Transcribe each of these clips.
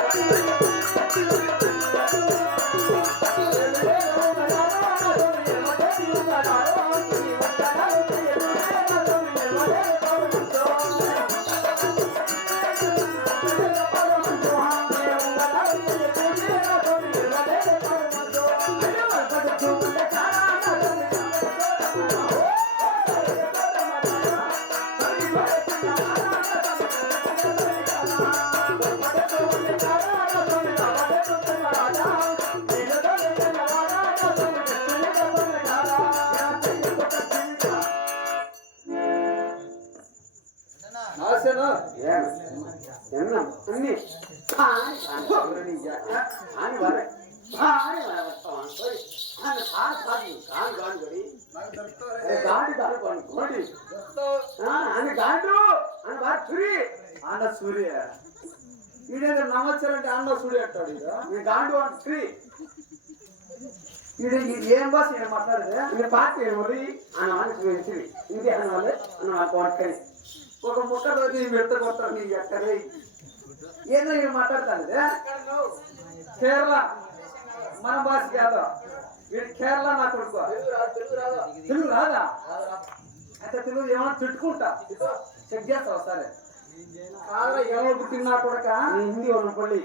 Thank you. కోడి అని గాడు అని అన్న? సూర్య ఈడేదో నమ్మచ్చారంటే అన్న సూర్య అంటాడు ఇక నీ గాడు అని చురి ఈడ ఏం భాష ఈడ మాట్లాడేది పార్టీ మరి అని. వాడి ఇంకే అన్న వాళ్ళు అన్న వాళ్ళ ఒక ముక్క రోజు పెడత కొత్త నీ ఎక్కడే ఏదో నేను మాట్లాడతాను కేరళ మన భాష కాదు వీడు కేరళ నా కొడుకు. తెలుగు రాదా? అయితే తెలుగు ఏమైనా తిట్టుకుంటా? చెక్ చేస్తావు సరే ఎవరు పుట్టినా కొడక హిందీ ఉన్న పల్లి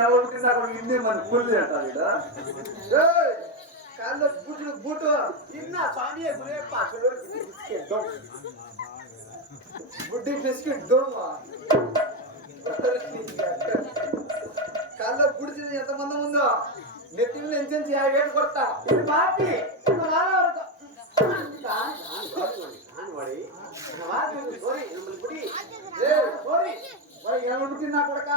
ఎవరు పుట్టినా కూడా హిందీ మన పుల్లి అంటారు ఇక్కడ ఏయ్, బూట్లు బూటు ఇన్నా స్వామి గురే పాసలో బుడ్డి బిస్కెట్ దోమ కాళ్ళలో బుడిచింది ఎంతమంది ఉందో? నెత్తి మీద ఎంచెంచి యాభై వేలు కొడతా. ఇది వాడు ఎవరు పుట్టినా కొడక?